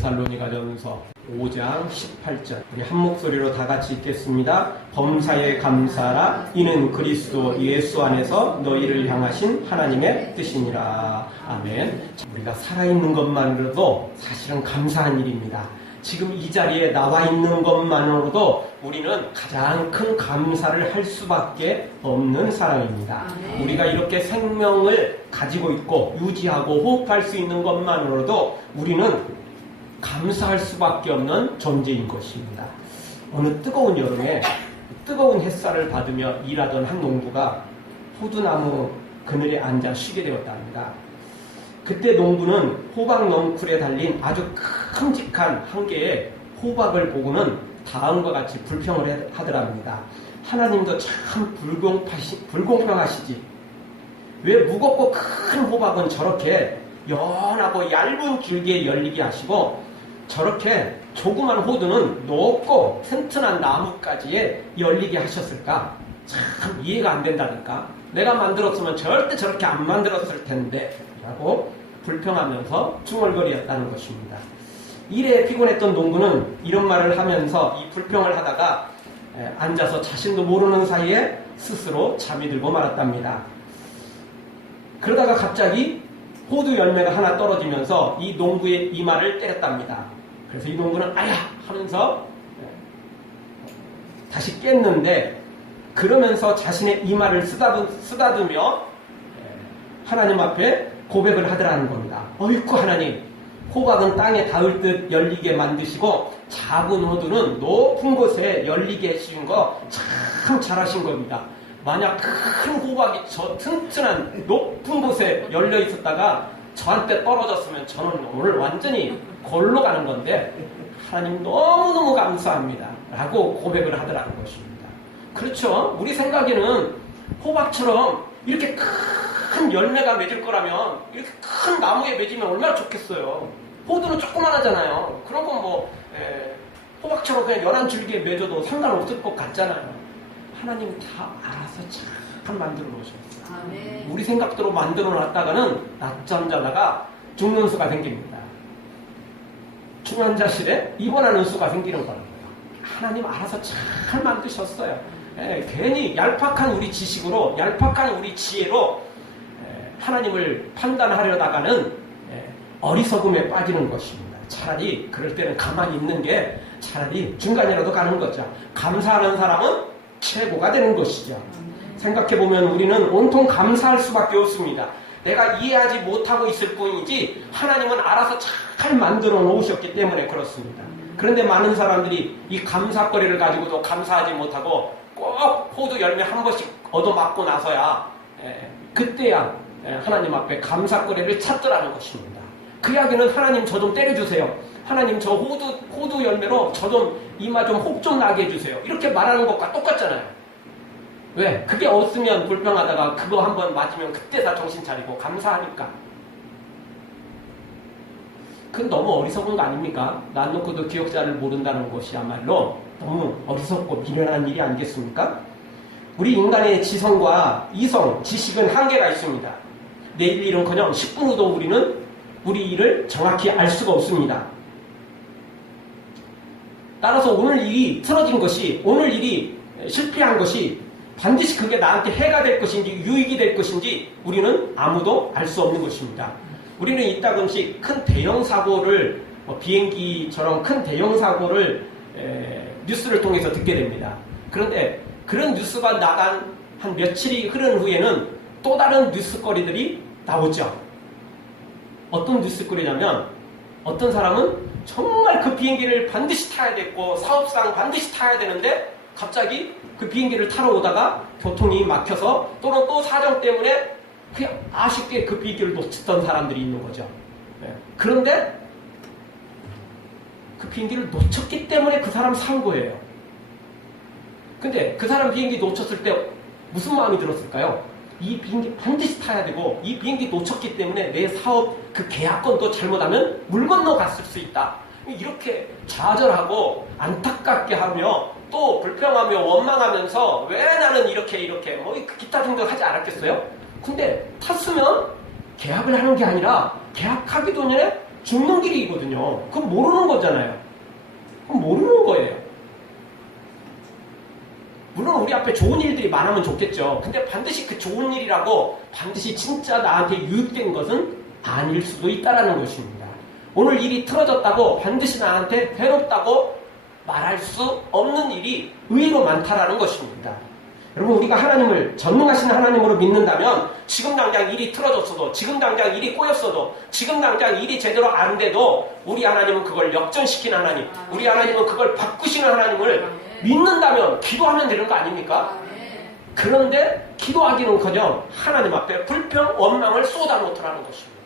데살로니가전서 5장 18절 우리 한 목소리로 다 같이 읽겠습니다. 범사에 감사하라. 이는 그리스도 예수 안에서 너희를 향하신 하나님의 뜻이니라. 아멘. 우리가 살아있는 것만으로도 사실은 감사한 일입니다. 지금 이 자리에 나와 있는 것만으로도 우리는 가장 큰 감사를 할 수밖에 없는 사람입니다. 우리가 이렇게 생명을 가지고 있고 유지하고 호흡할 수 있는 것만으로도 우리는 감사할 수밖에 없는 존재인 것입니다. 어느 뜨거운 여름에 뜨거운 햇살을 받으며 일하던 한 농부가 호두나무 그늘에 앉아 쉬게 되었답니다. 그때 농부는 호박 넝쿨에 달린 아주 큼직한 한 개의 호박을 보고는 다음과 같이 불평을 하더랍니다. 하나님도 참 불공평하시지. 왜 무겁고 큰 호박은 저렇게 연하고 얇은 줄기에 열리게 하시고 저렇게 조그만 호두는 높고 튼튼한 나뭇가지에 열리게 하셨을까? 참 이해가 안 된다니까. 내가 만들었으면 절대 저렇게 안 만들었을 텐데 라고 불평하면서 중얼거리였다는 것입니다. 일에 피곤했던 농부는 이런 말을 하면서 이 불평을 하다가 앉아서 자신도 모르는 사이에 스스로 잠이 들고 말았답니다. 그러다가 갑자기 호두 열매가 하나 떨어지면서 이 농부의 이마를 때렸답니다. 그래서 이 농부는 아야 하면서 다시 깼는데 그러면서 자신의 이마를 쓰다듬며 하나님 앞에 고백을 하더라는 겁니다. 어이쿠 하나님, 호박은 땅에 닿을 듯 열리게 만드시고 작은 호두는 높은 곳에 열리게 해주신 거 참 잘하신 겁니다. 만약 큰 호박이 저 튼튼한 높은 곳에 열려 있었다가 저한테 떨어졌으면 저는 오늘 완전히 골로 가는 건데 하나님 너무너무 감사합니다 라고 고백을 하더라는 것입니다. 그렇죠. 우리 생각에는 호박처럼 이렇게 큰 열매가 맺을 거라면 이렇게 큰 나무에 맺으면 얼마나 좋겠어요. 호두는 조그만하잖아요. 그런 건 뭐 호박처럼 그냥 연한 줄기에 맺어도 상관없을 것 같잖아요. 하나님은 다 알아서 잘 만들어 놓으셨어요. 우리 생각대로 만들어 놨다가는 낮잠 자다가 죽는 수가 생깁니다. 중환자실에 입원하는 수가 생기는 거예요. 하나님 알아서 잘 만드셨어요. 괜히 얄팍한 우리 지식으로 얄팍한 우리 지혜로 하나님을 판단하려다가는 어리석음에 빠지는 것입니다. 차라리 그럴 때는 가만히 있는 게 차라리 중간이라도 가는 거죠. 감사하는 사람은 최고가 되는 것이죠. 생각해보면 우리는 온통 감사할 수밖에 없습니다. 내가 이해하지 못하고 있을 뿐이지 하나님은 알아서 잘 만들어 놓으셨기 때문에 그렇습니다. 그런데 많은 사람들이 이 감사거리를 가지고도 감사하지 못하고 꼭 호두 열매 한 번씩 얻어맞고 나서야 그때야 하나님 앞에 감사거리를 찾더라는 것입니다. 그 이야기는 하나님 저 좀 때려주세요. 하나님 저 호두 열매로 저 좀 이마 좀 혹 좀 나게 해주세요. 이렇게 말하는 것과 똑같잖아요. 왜? 그게 없으면 불평하다가 그거 한번 맞으면 그때 다 정신 차리고 감사하니까. 그건 너무 어리석은 거 아닙니까? 난 놓고도 기억자를 모른다는 것이야말로 너무 어리석고 미련한 일이 아니겠습니까? 우리 인간의 지성과 이성, 지식은 한계가 있습니다. 내일 일은커녕 10분 후도 우리는 우리 일을 정확히 알 수가 없습니다. 따라서 오늘 일이 틀어진 것이, 오늘 일이 실패한 것이 반드시 그게 나한테 해가 될 것인지 유익이 될 것인지 우리는 아무도 알 수 없는 것입니다. 우리는 이따금씩 큰 대형 사고를 비행기처럼 큰 대형 사고를 뉴스를 통해서 듣게 됩니다. 그런데 그런 뉴스가 나간 한 며칠이 흐른 후에는 또 다른 뉴스거리들이 나오죠. 어떤 뉴스거리냐면 어떤 사람은 정말 그 비행기를 반드시 타야 됐고 사업상 반드시 타야 되는데 갑자기 그 비행기를 타러 오다가 교통이 막혀서 또는 또 사정 때문에 그냥 아쉽게 그 비행기를 놓쳤던 사람들이 있는 거죠. 그런데 그 비행기를 놓쳤기 때문에 그 사람 산 거예요. 근데 그 사람 비행기 놓쳤을 때 무슨 마음이 들었을까요? 이 비행기 반드시 타야 되고 이 비행기 놓쳤기 때문에 내 사업 그 계약건도 잘못하면 물 건너 갔을 수 있다. 이렇게 좌절하고 안타깝게 하며 또 불평하며 원망하면서 왜 나는 이렇게 뭐 기타 등등 하지 않았겠어요? 근데 탔으면 계약을 하는 게 아니라 계약하기 전에 죽는 길이거든요. 그럼 모르는 거잖아요. 그럼 모르는 거예요. 물론 우리 앞에 좋은 일들이 많으면 좋겠죠. 근데 반드시 그 좋은 일이라고 반드시 진짜 나한테 유익된 것은 아닐 수도 있다는 것입니다. 오늘 일이 틀어졌다고 반드시 나한테 괴롭다고 말할 수 없는 일이 의외로 많다라는 것입니다. 여러분, 우리가 하나님을 전능하신 하나님으로 믿는다면 지금 당장 일이 틀어졌어도, 지금 당장 일이 꼬였어도, 지금 당장 일이 제대로 안 돼도 우리 하나님은 그걸 역전시키는 하나님, 우리 하나님은 그걸 바꾸시는 하나님을 믿는다면 기도하면 되는 거 아닙니까? 그런데 기도하기는커녕 하나님 앞에 불평, 원망을 쏟아놓더라는 것입니다.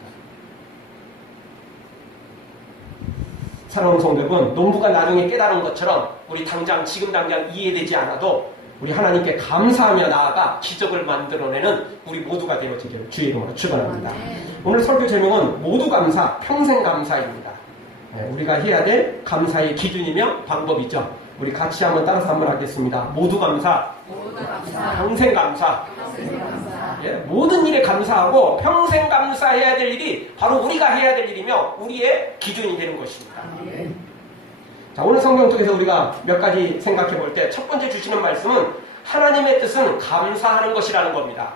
사랑하는 성도 여러분, 농부가 나중에 깨달은 것처럼 우리 당장 지금 당장 이해되지 않아도 우리 하나님께 감사하며 나아가 기적을 만들어내는 우리 모두가 되어지기를 주의 이름으로 축원합니다. 오늘 설교 제목은 모두 감사, 평생 감사입니다. 우리가 해야 될 감사의 기준이며 방법이죠. 우리 같이 한번 따라서 한번 하겠습니다. 모두 감사, 평생 감사. 예, 모든 일에 감사하고 평생 감사해야 될 일이 바로 우리가 해야 될 일이며 우리의 기준이 되는 것입니다. 자, 오늘 성경 속에서 우리가 몇 가지 생각해 볼 때 첫 번째 주시는 말씀은 하나님의 뜻은 감사하는 것이라는 겁니다.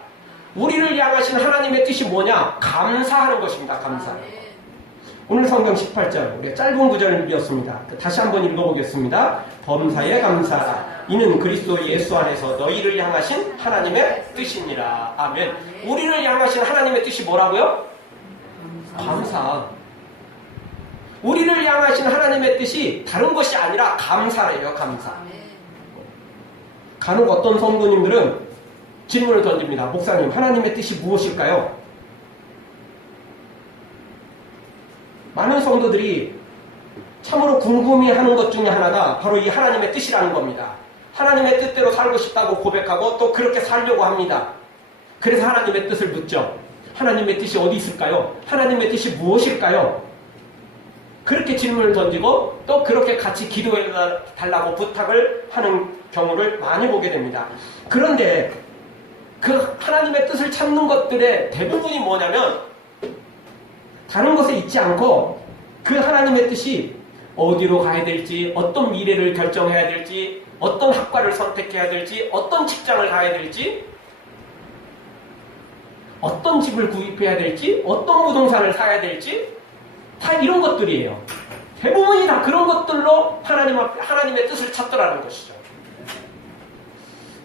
우리를 향하신 하나님의 뜻이 뭐냐? 감사하는 것입니다. 감사. 오늘 성경 18절, 우리가 짧은 구절을 읽었습니다. 다시 한번 읽어보겠습니다. 범사에 감사하라. 이는 그리스도 예수 안에서 너희를 향하신 하나님의 뜻이니라. 아멘. 우리를 향하신 하나님의 뜻이 뭐라고요? 감사. 우리를 향하신 하나님의 뜻이 다른 것이 아니라 감사래요. 감사. 간혹 어떤 성도님들은 질문을 던집니다. 목사님, 하나님의 뜻이 무엇일까요? 많은 성도들이 참으로 궁금해하는 것 중에 하나가 바로 이 하나님의 뜻이라는 겁니다. 하나님의 뜻대로 살고 싶다고 고백하고 또 그렇게 살려고 합니다. 그래서 하나님의 뜻을 묻죠. 하나님의 뜻이 어디 있을까요? 하나님의 뜻이 무엇일까요? 그렇게 질문을 던지고 또 그렇게 같이 기도해 달라고 부탁을 하는 경우를 많이 보게 됩니다. 그런데 그 하나님의 뜻을 찾는 것들의 대부분이 뭐냐면 다른 것에 있지 않고 그 하나님의 뜻이 어디로 가야 될지, 어떤 미래를 결정해야 될지, 어떤 학과를 선택해야 될지, 어떤 직장을 가야 될지, 어떤 집을 구입해야 될지, 어떤 부동산을 사야 될지, 다 이런 것들이에요. 대부분이 다 그런 것들로 하나님의 뜻을 찾더라는 것이죠.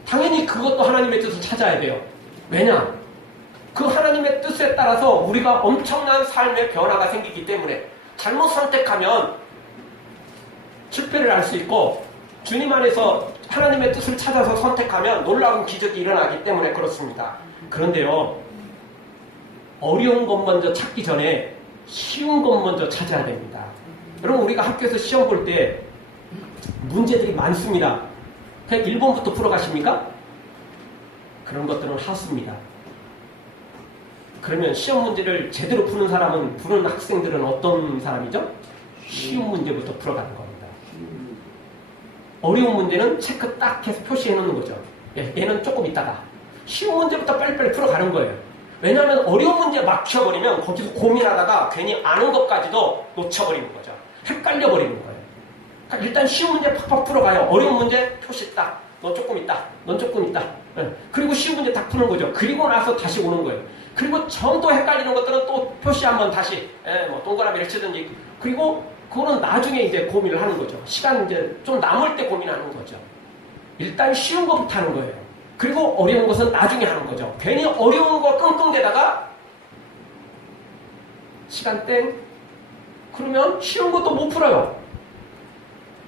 당연히 그것도 하나님의 뜻을 찾아야 돼요. 왜냐? 그 하나님의 뜻에 따라서 우리가 엄청난 삶의 변화가 생기기 때문에 잘못 선택하면 실패를 할 수 있고 주님 안에서 하나님의 뜻을 찾아서 선택하면 놀라운 기적이 일어나기 때문에 그렇습니다. 그런데요, 어려운 것 먼저 찾기 전에 쉬운 것 먼저 찾아야 됩니다. 여러분, 우리가 학교에서 시험 볼 때 문제들이 많습니다. 그냥 1번부터 풀어가십니까? 그런 것들은 하수입니다. 그러면 시험 문제를 제대로 푸는 학생들은 어떤 사람이죠? 쉬운 문제부터 풀어가는 겁니다. 어려운 문제는 체크 딱 해서 표시해 놓는 거죠. 얘는 조금 있다가 쉬운 문제부터 빨리빨리 풀어가는 거예요. 왜냐하면 어려운 문제 막혀버리면 거기서 고민하다가 괜히 아는 것까지도 놓쳐버리는 거죠. 헷갈려버리는 거예요. 그러니까 일단 쉬운 문제 팍팍 풀어가요. 어려운 문제 표시 딱. 너 조금 있다. 넌 조금 있다. 그리고 쉬운 문제 딱 푸는 거죠. 그리고 나서 다시 오는 거예요. 그리고 또 헷갈리는 것들은 또 표시 한번 다시 동그라미를 치든지. 그리고 그거는 나중에 이제 고민을 하는 거죠. 시간 이제 좀 남을 때 고민하는 거죠. 일단 쉬운 것부터 하는 거예요. 그리고 어려운 것은 나중에 하는 거죠. 괜히 어려운 거 끙끙대다가 시간 땡 그러면 쉬운 것도 못 풀어요.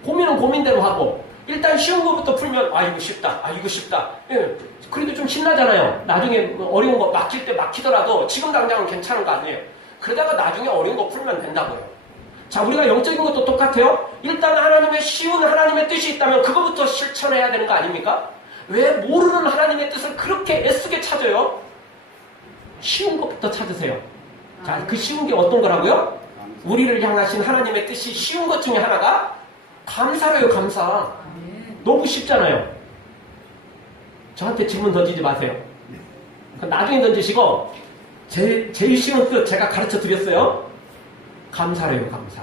고민은 고민대로 하고 일단 쉬운 것부터 풀면 이거 쉽다. 이거 쉽다. 예, 그래도 좀 신나잖아요. 나중에 어려운 거 막힐 때 막히더라도 지금 당장은 괜찮은 거 아니에요. 그러다가 나중에 어려운 거 풀면 된다고요. 자, 우리가 영적인 것도 똑같아요. 일단 하나님의 쉬운 하나님의 뜻이 있다면 그거부터 실천해야 되는 거 아닙니까? 왜 모르는 하나님의 뜻을 그렇게 애쓰게 찾아요? 쉬운 것부터 찾으세요. 자, 그 쉬운 게 어떤 거라고요? 우리를 향하신 하나님의 뜻이 쉬운 것 중에 하나가 감사래요. 감사. 너무 쉽잖아요. 저한테 질문 던지지 마세요. 나중에 던지시고 제일 쉬운 뜻 제가 가르쳐 드렸어요. 감사래요, 감사.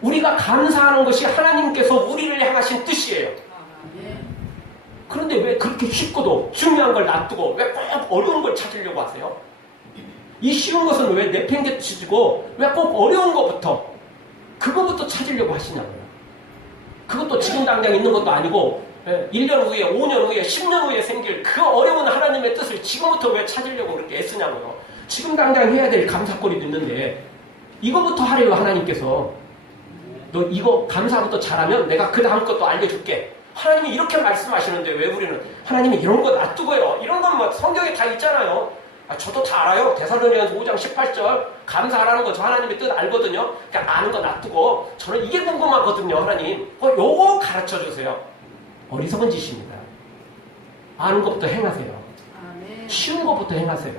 우리가 감사하는 것이 하나님께서 우리를 향하신 뜻이에요. 그런데 왜 그렇게 쉽고도 중요한 걸 놔두고 왜 꼭 어려운 걸 찾으려고 하세요? 이 쉬운 것은 왜 내팽개치고 왜 꼭 어려운 것부터 그거부터 찾으려고 하시냐고요. 그것도 지금 당장 있는 것도 아니고 1년 후에 5년 후에 10년 후에 생길 그 어려운 하나님의 뜻을 지금부터 왜 찾으려고 그렇게 애쓰냐고요. 지금 당장 해야 될 감사거리도 있는데 이거부터 하래요. 하나님께서 너 이거 감사부터 잘하면 내가 그 다음 것도 알려줄게. 하나님이 이렇게 말씀하시는데 왜 우리는 하나님이 이런 거 놔두고요. 이런 건 뭐 성경에 다 있잖아요. 저도 다 알아요. 데살로니가서 5장 18절 감사하라는 거 저 하나님의 뜻 알거든요. 그러니까 아는 거 놔두고 저는 이게 궁금하거든요. 하나님 요거 가르쳐주세요. 어리석은 짓입니다. 아는 것부터 행하세요. 쉬운 것부터 행하세요.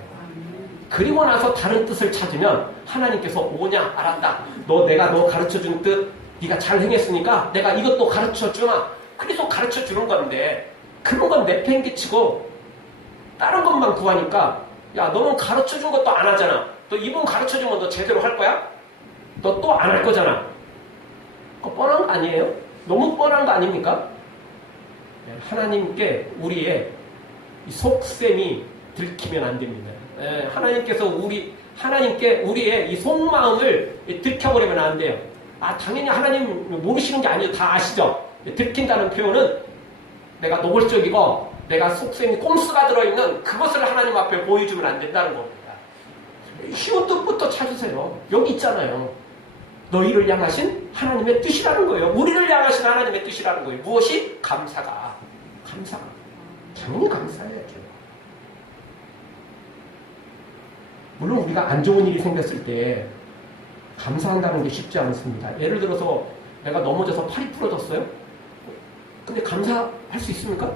그리고 나서 다른 뜻을 찾으면 하나님께서 오냐 알았다. 내가 너 가르쳐준 뜻 네가 잘 행했으니까 내가 이것도 가르쳐주마. 그래서 가르쳐주는 건데 그런 건 내팽개치고 다른 것만 구하니까 야 너는 가르쳐준 것도 안 하잖아. 너 이분 가르쳐주면 너 제대로 할 거야? 너 또 안 할 거잖아. 그거 뻔한 거 아니에요? 너무 뻔한 거 아닙니까? 하나님께 우리의 속셈이 들키면 안 됩니다. 하나님께서 하나님께 우리의 이 속마음을 들켜버리면 안 돼요. 당연히 하나님 모르시는 게 아니에요. 다 아시죠? 들킨다는 표현은 내가 노골적이고 내가 속셈이 꼼수가 들어있는 그것을 하나님 앞에 보여주면 안 된다는 겁니다. 쉬운 뜻부터 찾으세요. 여기 있잖아요. 너희를 향하신 하나님의 뜻이라는 거예요. 우리를 향하신 하나님의 뜻이라는 거예요. 무엇이? 감사가. 당연히 감사해야죠. 물론 우리가 안 좋은 일이 생겼을 때 감사한다는 게 쉽지 않습니다. 예를 들어서 내가 넘어져서 팔이 부러졌어요? 근데 감사할 수 있습니까?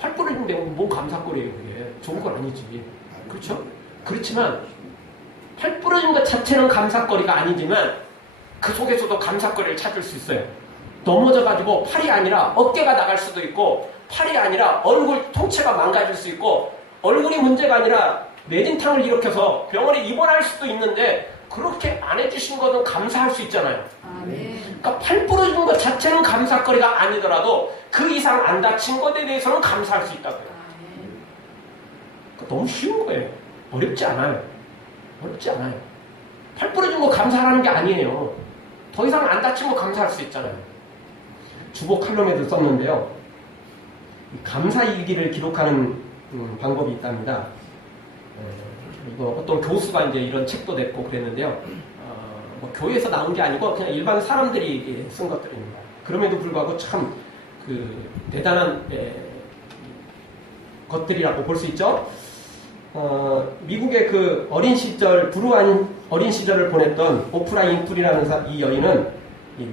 팔 부러진데 뭔 감사거리예요 그게. 좋은 건 아니지. 그렇죠? 그렇지만 팔 부러진 것 자체는 감사거리가 아니지만 그 속에서도 감사거리를 찾을 수 있어요. 넘어져가지고 팔이 아니라 어깨가 나갈 수도 있고 팔이 아니라 얼굴 통째가 망가질 수 있고 얼굴이 문제가 아니라 뇌진탕을 일으켜서 병원에 입원할 수도 있는데 그렇게 안 해주신 것은 감사할 수 있잖아요. 그러니까 팔 부러진 것 자체는 감사거리가 아니더라도 그 이상 안 다친 것에 대해서는 감사할 수 있다고요. 그러니까 너무 쉬운 거예요. 어렵지 않아요. 팔 부러진 거 감사하는 게 아니에요. 더 이상 안 다친 거 감사할 수 있잖아요. 주보 칼럼에도 썼는데요. 감사 일기를 기록하는 방법이 있답니다. 이거 어떤 교수가 이제 이런 책도 냈고 그랬는데요. 뭐 교회에서 나온 게 아니고 그냥 일반 사람들이 쓴 것들입니다. 그럼에도 불구하고 참 대단한 것들이라고 볼 수 있죠. 미국의 그 불우한 어린 시절을 보냈던 오프라 윈프리라는 이 여인은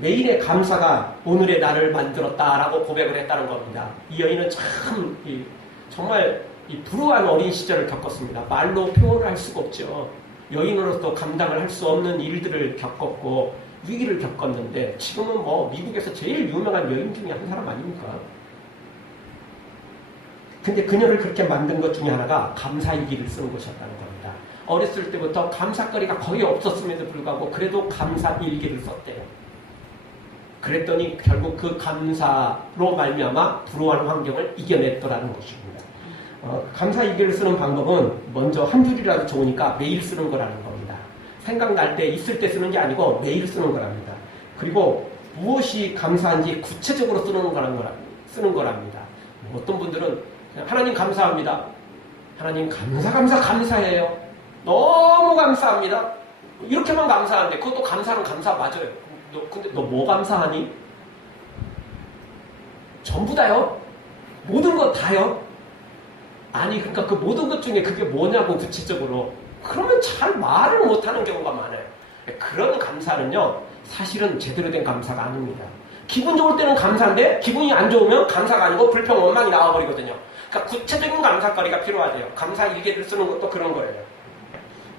매일의 감사가 오늘의 나를 만들었다라고 고백을 했다는 겁니다. 이 여인은 정말 불우한 어린 시절을 겪었습니다. 말로 표현을 할 수가 없죠. 여인으로서 감당을 할 수 없는 일들을 겪었고 위기를 겪었는데 지금은 뭐 미국에서 제일 유명한 여인 중에 한 사람 아닙니까? 근데 그녀를 그렇게 만든 것 중에 하나가 감사일기를 쓰는 것이었다는 겁니다. 어렸을 때부터 감사거리가 거의 없었음에도 불구하고 그래도 감사일기를 썼대요. 그랬더니 결국 그 감사로 말미암아 불우한 환경을 이겨냈더라는 것입니다. 감사일기를 쓰는 방법은 먼저 한 줄이라도 좋으니까 매일 쓰는 거라는 겁니다. 생각날 때 있을 때 쓰는 게 아니고 매일 쓰는 거랍니다. 그리고 무엇이 감사한지 구체적으로 쓰는 거랍니다. 어떤 분들은 하나님 감사합니다. 하나님 감사해요. 너무 감사합니다. 이렇게만 감사한데 그것도 감사는 감사 맞아요. 근데 너 뭐 감사하니? 전부 다요? 모든 것 다요? 아니 그러니까 그 모든 것 중에 그게 뭐냐고 구체적으로. 그러면 잘 말을 못하는 경우가 많아요. 그런 감사는요 사실은 제대로 된 감사가 아닙니다. 기분 좋을 때는 감사인데 기분이 안 좋으면 감사가 아니고 불평 원망이 나와버리거든요. 그러니까 구체적인 감사거리가 필요하대요. 감사 일기를 쓰는 것도 그런 거예요.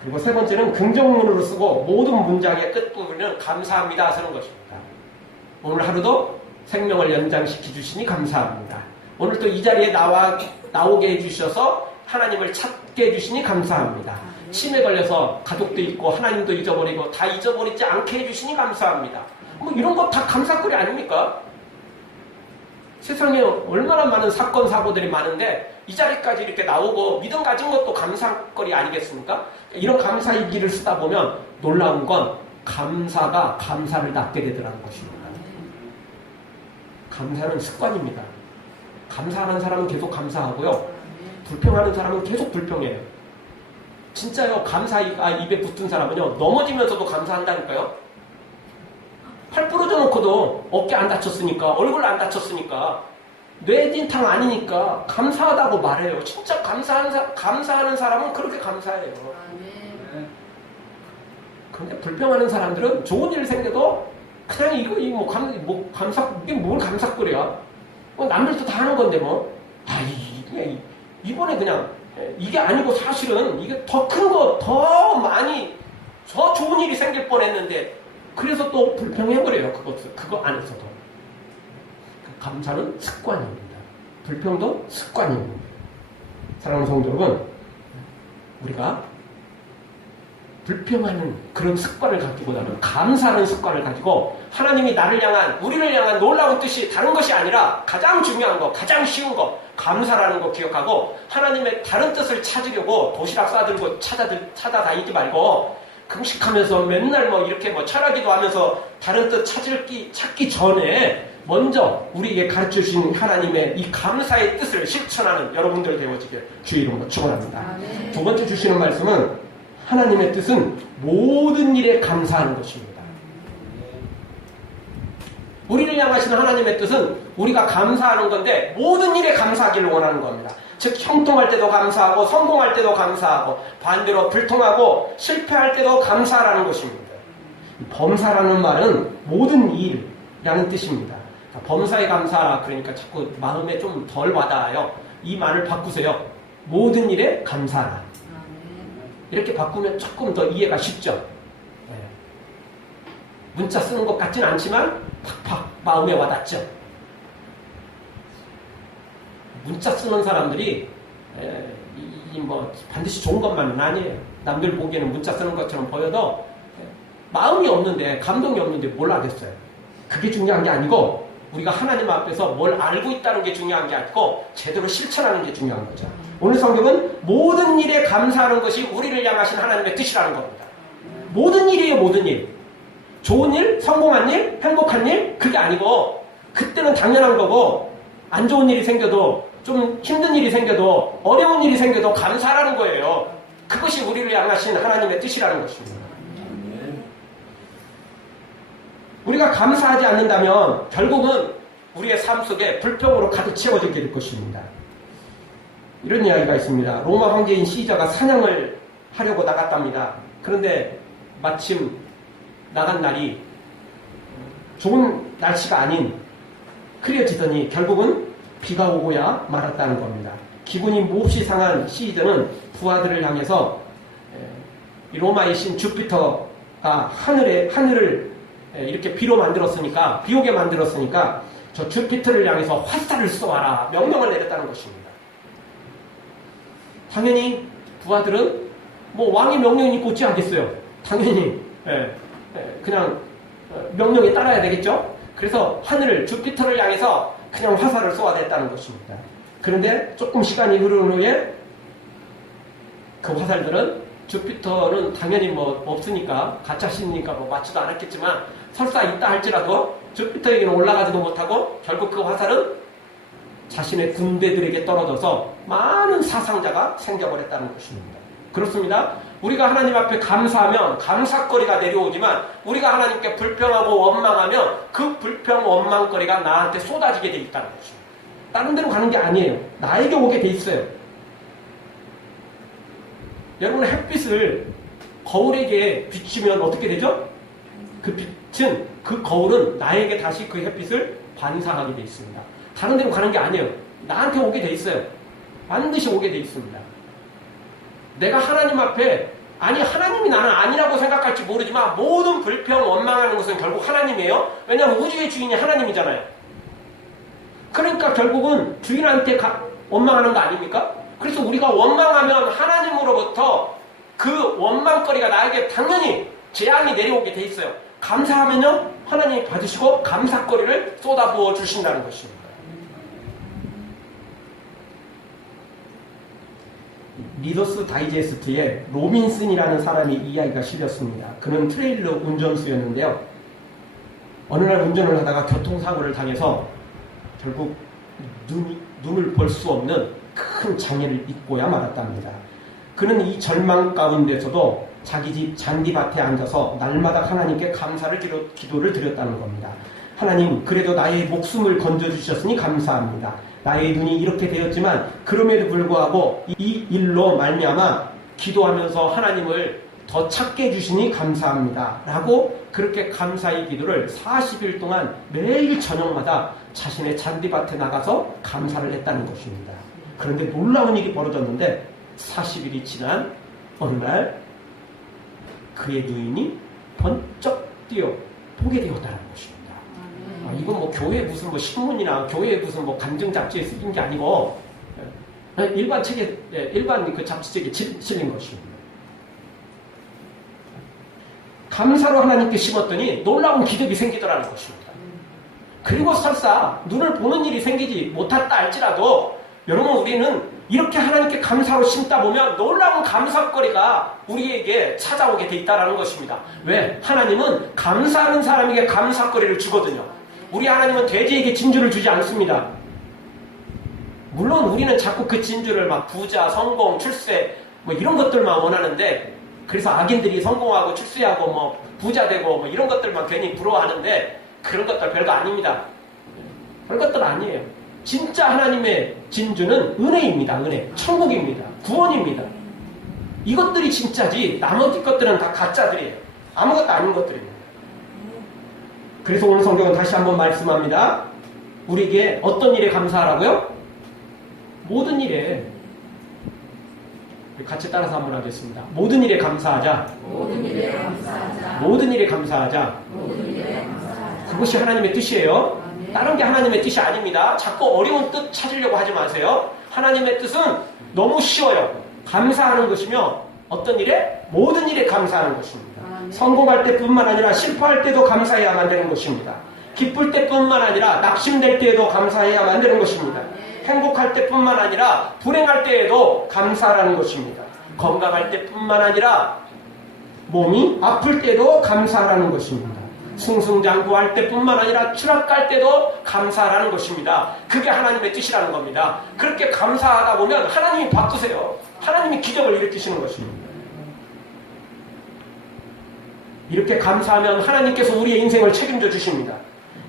그리고 세 번째는 긍정문으로 쓰고 모든 문장의 끝부분은 감사합니다 쓰는 것입니다. 오늘 하루도 생명을 연장시켜 주시니 감사합니다. 오늘 또 이 자리에 나오게 해주셔서 하나님을 찾게 해주시니 감사합니다. 치매 걸려서 가족도 잊고 하나님도 잊어버리고 다 잊어버리지 않게 해주시니 감사합니다. 뭐 이런 거 다 감사거리 아닙니까? 세상에 얼마나 많은 사건 사고들이 많은데 이 자리까지 이렇게 나오고 믿음 가진 것도 감사거리 아니겠습니까? 이런 감사 일기를 쓰다 보면 놀라운 건 감사가 감사를 낳게 되더라는 것입니다. 감사는 습관입니다. 감사하는 사람은 계속 감사하고요. 불평하는 사람은 계속 불평해요. 진짜요. 감사가 입에 붙은 사람은요. 넘어지면서도 감사한다니까요. 팔 부러져 놓고도 어깨 안 다쳤으니까, 얼굴 안 다쳤으니까, 뇌진탕 아니니까 감사하다고 말해요. 진짜 감사하는 사람은 그렇게 감사해요. 그런데 불평하는 사람들은 좋은 일 생겨도 그냥 이게 뭘 감사거리야. 남들도 다 하는 건데 뭐. 이번에 그냥 이게 아니고 사실은 이게 더 큰 거, 더 많이, 더 좋은 일이 생길 뻔했는데 그래서 또 불평해버려요. 그거 안에서도. 감사는 습관입니다. 불평도 습관입니다. 사랑하는 성도 여러분, 우리가 불평하는 그런 습관을 가지고나는 감사하는 습관을 가지고 하나님이 나를 향한, 우리를 향한 놀라운 뜻이 다른 것이 아니라 가장 중요한 거, 가장 쉬운 거, 감사라는 거 기억하고 하나님의 다른 뜻을 찾으려고 도시락 싸들고 찾아다니지 말고 금식하면서 맨날 이렇게 철학기도 하면서 다른 뜻 찾기 전에 먼저 우리에게 가르쳐 주신 하나님의 이 감사의 뜻을 실천하는 여러분들 되어지길 주의 이름으로 축원합니다. 두 번째 주시는 말씀은 하나님의 뜻은 모든 일에 감사하는 것입니다. 우리를 향하신 하나님의 뜻은 우리가 감사하는 건데 모든 일에 감사하기를 원하는 겁니다. 즉 형통할 때도 감사하고 성공할 때도 감사하고 반대로 불통하고 실패할 때도 감사하라는 것입니다. 범사라는 말은 모든 일이라는 뜻입니다. 범사에 감사하라 그러니까 자꾸 마음에 좀 덜 와닿아요. 이 말을 바꾸세요. 모든 일에 감사하라. 이렇게 바꾸면 조금 더 이해가 쉽죠. 문자 쓰는 것 같진 않지만 팍팍 마음에 와닿죠. 문자 쓰는 사람들이 반드시 좋은 것만은 아니에요. 남들 보기에는 문자 쓰는 것처럼 보여도 마음이 없는데, 감동이 없는데 뭘 하겠어요. 그게 중요한 게 아니고 우리가 하나님 앞에서 뭘 알고 있다는 게 중요한 게 아니고 제대로 실천하는 게 중요한 거죠. 오늘 성경은 모든 일에 감사하는 것이 우리를 향하신 하나님의 뜻이라는 겁니다. 모든 일이에요. 모든 일. 좋은 일, 성공한 일, 행복한 일, 그게 아니고 그때는 당연한 거고 안 좋은 일이 생겨도, 좀 힘든 일이 생겨도, 어려운 일이 생겨도 감사하라는 거예요. 그것이 우리를 향하신 하나님의 뜻이라는 것입니다. 우리가 감사하지 않는다면 결국은 우리의 삶 속에 불평으로 가득 채워지게 될 것입니다. 이런 이야기가 있습니다. 로마 황제인 시저가 사냥을 하려고 나갔답니다. 그런데 마침 나간 날이 좋은 날씨가 아닌 흐려지더니 결국은 비가 오고야 말았다는 겁니다. 기분이 몹시 상한 시저는 부하들을 향해서 로마의 신 주피터가 하늘을 이렇게 비로 만들었으니까, 비 오게 만들었으니까 저 주피터를 향해서 화살을 쏘아라 명령을 내렸다는 것입니다. 당연히 부하들은 왕의 명령이니까 어찌 하겠어요. 당연히 그냥 명령에 따라야 되겠죠. 그래서 하늘을, 주피터를 향해서 그냥 화살을 쏘아댔다는 것입니다. 그런데 조금 시간이 흐른 후에 그 화살들은, 주피터는 당연히 없으니까, 가짜신이니까 맞지도 않았겠지만 설사 있다 할지라도 주피터에게는 올라가지도 못하고 결국 그 화살은 자신의 군대들에게 떨어져서 많은 사상자가 생겨버렸다는 것입니다. 그렇습니다. 우리가 하나님 앞에 감사하면 감사거리가 내려오지만 우리가 하나님께 불평하고 원망하면 그 불평 원망거리가 나한테 쏟아지게 돼 있다는 것입니다. 다른 데로 가는 게 아니에요. 나에게 오게 돼 있어요. 여러분, 햇빛을 거울에게 비추면 어떻게 되죠? 그 빛은, 그 거울은 나에게 다시 그 햇빛을 반사하게 돼 있습니다. 다른 데로 가는 게 아니에요. 나한테 오게 돼 있어요. 반드시 오게 돼 있습니다. 내가 하나님 앞에, 하나님이 나는 아니라고 생각할지 모르지만 모든 불평, 원망하는 것은 결국 하나님이에요. 왜냐하면 우주의 주인이 하나님이잖아요. 그러니까 결국은 주인한테 원망하는 거 아닙니까? 그래서 우리가 원망하면 하나님으로부터 그 원망거리가 나에게 당연히 재앙이 내려오게 돼 있어요. 감사하면요 하나님이 받으시고 감사거리를 쏟아부어 주신다는 것입니다. 리더스 다이제스트에 로빈슨이라는 사람이 이야기가 실렸습니다. 그는 트레일러 운전수였는데요. 어느 날 운전을 하다가 교통사고를 당해서 결국 눈을 볼 수 없는 큰 장애를 입고야 말았답니다. 그는 이 절망 가운데서도 자기 집 잔디밭에 앉아서 날마다 하나님께 기도를 드렸다는 겁니다. 하나님, 그래도 나의 목숨을 건져주셨으니 감사합니다. 나의 눈이 이렇게 되었지만 그럼에도 불구하고 이 일로 말미암아 기도하면서 하나님을 더 찾게 해주시니 감사합니다. 라고 그렇게 감사의 기도를 40일 동안 매일 저녁마다 자신의 잔디밭에 나가서 감사를 했다는 것입니다. 그런데 놀라운 일이 벌어졌는데 40일이 지난 어느 날 그의 누인이 번쩍 뛰어 보게 되었다는 것입니다. 이건 뭐 교회 무슨 뭐 신문이나 교회 무슨 뭐 간증 잡지에 쓰인 게 아니고 일반 책에 일반 그 잡지책에 실린 것입니다. 감사로 하나님께 심었더니 놀라운 기적이 생기더라는 것입니다. 그리고 설사 눈을 보는 일이 생기지 못했다 할지라도 여러분 우리는 이렇게 하나님께 감사로 심다 보면 놀라운 감사거리가 우리에게 찾아오게 돼 있다는 것입니다. 왜? 하나님은 감사하는 사람에게 감사거리를 주거든요. 우리 하나님은 돼지에게 진주를 주지 않습니다. 물론 우리는 자꾸 그 진주를 막 부자, 성공, 출세 뭐 이런 것들만 원하는데 그래서 악인들이 성공하고 출세하고 뭐 부자 되고 뭐 이런 것들만 괜히 부러워하는데 그런 것들 별거 아닙니다. 별것들 아니에요. 진짜 하나님의 진주는 은혜입니다. 은혜. 천국입니다. 구원입니다. 이것들이 진짜지 나머지 것들은 다 가짜들이에요. 아무것도 아닌 것들입니다. 그래서 오늘 성경은 다시 한번 말씀합니다. 우리에게 어떤 일에 감사하라고요? 모든 일에. 같이 따라서 한번 하겠습니다. 모든 일에 감사하자. 모든 일에 감사하자. 모든 일에 감사하자. 모든 일에 감사하자. 그것이 하나님의 뜻이에요. 다른 게 하나님의 뜻이 아닙니다. 자꾸 어려운 뜻 찾으려고 하지 마세요. 하나님의 뜻은 너무 쉬워요. 감사하는 것이며 어떤 일에? 모든 일에 감사하는 것입니다. 성공할 때뿐만 아니라 실패할 때도 감사해야만 되는 것입니다. 기쁠 때뿐만 아니라 낙심될 때에도 감사해야만 되는 것입니다. 행복할 때뿐만 아니라 불행할 때에도 감사하라는 것입니다. 건강할 때뿐만 아니라 몸이 아플 때도 감사하라는 것입니다. 승승장구할 때뿐만 아니라 추락할 때도 감사하라는 것입니다. 그게 하나님의 뜻이라는 겁니다. 그렇게 감사하다 보면 하나님이 바꾸세요. 하나님이 기적을 일으키시는 것입니다. 이렇게 감사하면 하나님께서 우리의 인생을 책임져 주십니다.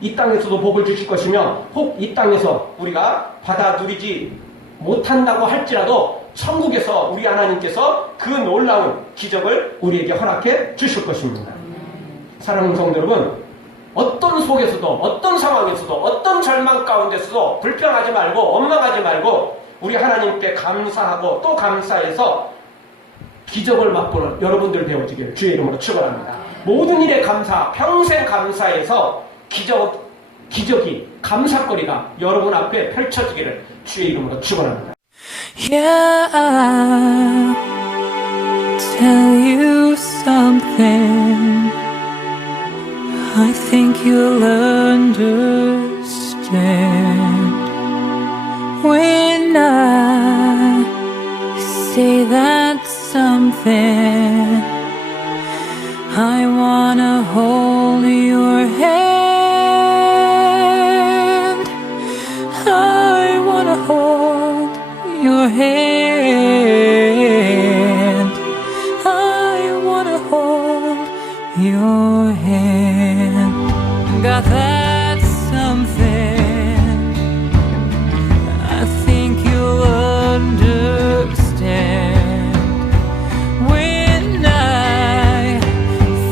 이 땅에서도 복을 주실 것이며 혹 이 땅에서 우리가 받아 누리지 못한다고 할지라도 천국에서 우리 하나님께서 그 놀라운 기적을 우리에게 허락해 주실 것입니다. 사랑하는 성도 여러분, 어떤 속에서도 어떤 상황에서도 어떤 절망 가운데서도 불평하지 말고 원망하지 말고 우리 하나님께 감사하고 또 감사해서 기적을 맛보는 여러분들 되어지기를 주의 이름으로 축원합니다. 모든 일에 감사, 평생 감사해서 기적이 감사거리가 여러분 앞에 펼쳐지기를 주의 이름으로 축원합니다. Yeah, I'll tell you something. I think you'll understand when I say that something. I wanna hold your hand. I wanna hold your hand. I wanna hold your hand. Got that something. I think you'll understand when I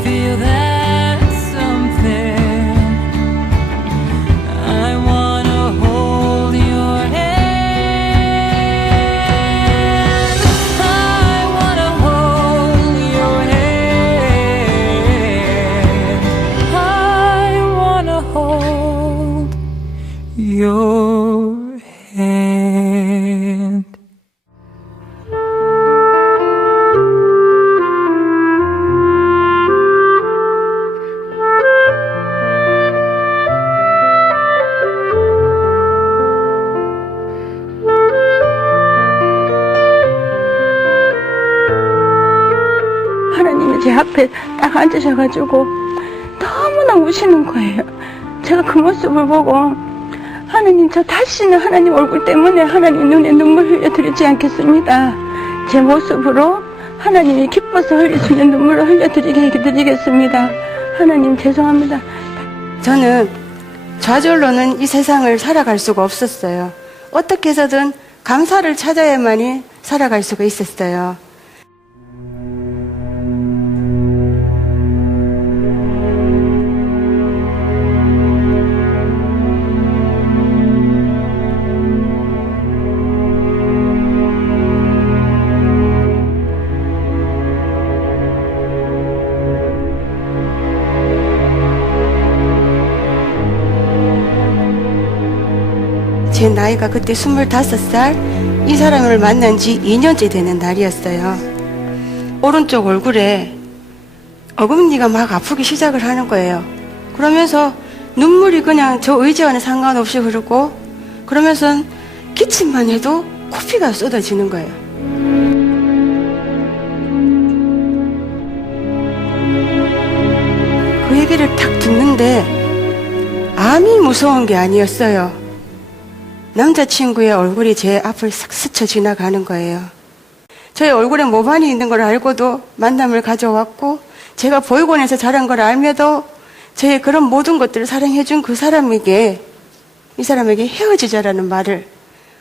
feel that something. I wanna hold your hand. I wanna hold your hand. I wanna hold 앞에 딱 앉으셔가지고 너무나 우시는 거예요. 제가 그 모습을 보고 하나님, 저 다시는 하나님 얼굴 때문에 하나님 눈에 눈물 흘려드리지 않겠습니다. 제 모습으로 하나님이 기뻐서 흘릴 수 있는 눈물을 흘려드리게 해드리겠습니다. 하나님 죄송합니다. 저는 좌절로는 이 세상을 살아갈 수가 없었어요. 어떻게 해서든 감사를 찾아야만이 살아갈 수가 있었어요. 제 나이가 그때 25살, 이 사람을 만난 지 2년째 되는 날이었어요. 오른쪽 얼굴에 어금니가 막 아프기 시작을 하는 거예요. 그러면서 눈물이 그냥 저 의지와는 상관없이 흐르고, 그러면서 기침만 해도 코피가 쏟아지는 거예요. 그 얘기를 딱 듣는데 암이 무서운 게 아니었어요. 남자친구의 얼굴이 제 앞을 싹 스쳐 지나가는 거예요. 저의 얼굴에 모반이 있는 걸 알고도 만남을 가져왔고, 제가 보육원에서 자란 걸 알며도 저의 그런 모든 것들을 사랑해준 그 사람에게, 이 사람에게 헤어지자라는 말을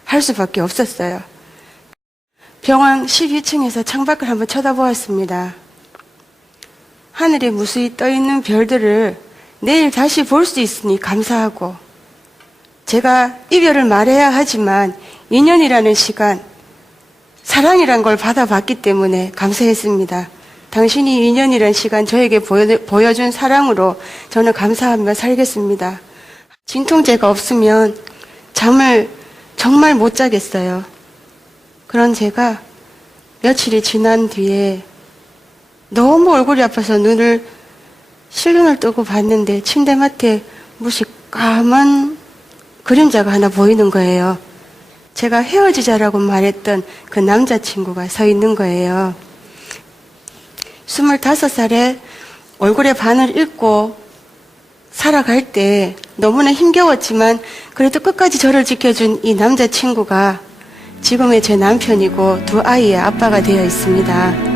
할 수밖에 없었어요. 병원 12층에서 창밖을 한번 쳐다보았습니다. 하늘에 무수히 떠있는 별들을 내일 다시 볼 수 있으니 감사하고, 제가 이별을 말해야 하지만 2년이라는 시간, 사랑이란 걸 받아봤기 때문에 감사했습니다. 당신이 2년이라는 시간 저에게 보여준 사랑으로 저는 감사하며 살겠습니다. 진통제가 없으면 잠을 정말 못 자겠어요. 그런 제가 며칠이 지난 뒤에 너무 얼굴이 아파서 실눈을 뜨고 봤는데 침대맡에 무시 까만 그림자가 하나 보이는 거예요. 제가 헤어지자라고 말했던 그 남자친구가 서 있는 거예요. 25살에 얼굴에 반을 잃고 살아갈 때 너무나 힘겨웠지만 그래도 끝까지 저를 지켜준 이 남자친구가 지금의 제 남편이고 두 아이의 아빠가 되어 있습니다.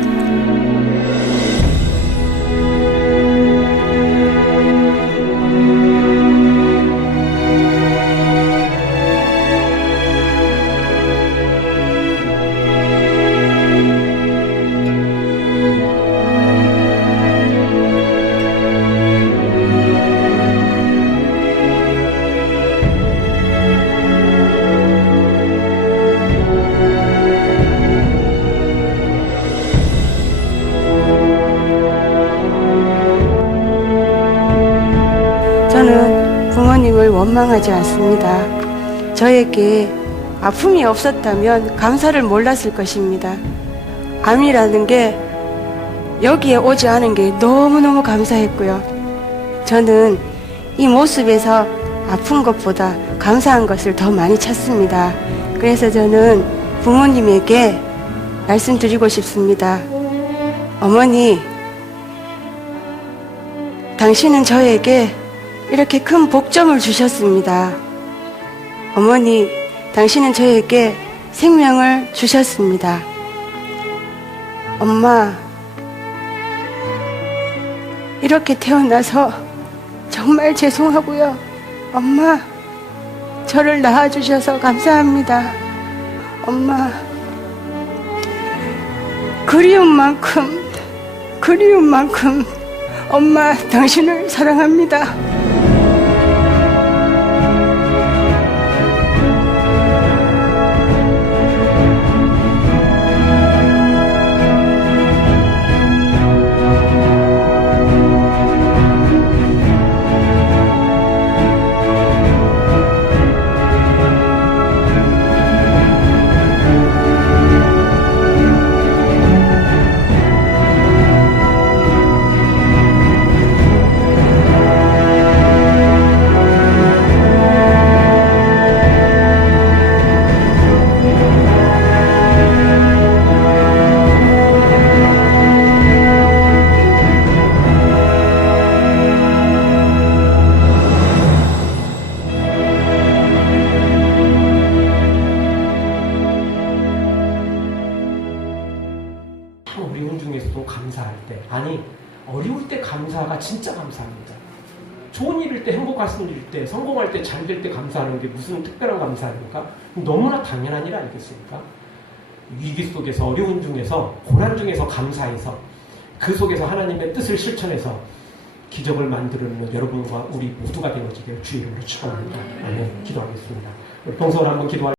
저는 부모님을 원망하지 않습니다. 저에게 아픔이 없었다면 감사를 몰랐을 것입니다. 암이라는 게 여기에 오지 않은 게 너무너무 감사했고요. 저는 이 모습에서 아픈 것보다 감사한 것을 더 많이 찾습니다. 그래서 저는 부모님에게 말씀드리고 싶습니다. 어머니, 당신은 저에게 이렇게 큰 복점을 주셨습니다. 어머니, 당신은 저에게 생명을 주셨습니다. 엄마, 이렇게 태어나서 정말 죄송하고요. 엄마, 저를 낳아주셔서 감사합니다. 엄마, 그리운 만큼 엄마, 당신을 사랑합니다. 참 어려운 중에서도 감사할 때, 아니 어려울 때 감사가 진짜 감사합니다. 좋은 일일 때, 행복하신 일일 때, 성공할 때, 잘 될 때 감사하는 게 무슨 특별한 감사입니까? 너무나 당연한 일 아니겠습니까? 위기 속에서, 어려운 중에서, 고난 중에서 감사해서, 그 속에서 하나님의 뜻을 실천해서 기적을 만들어내는 여러분과 우리 모두가 되어지길 주의 이름으로 축원합니다. 아멘. 기도하겠습니다. 우리 동서를 한번 기도할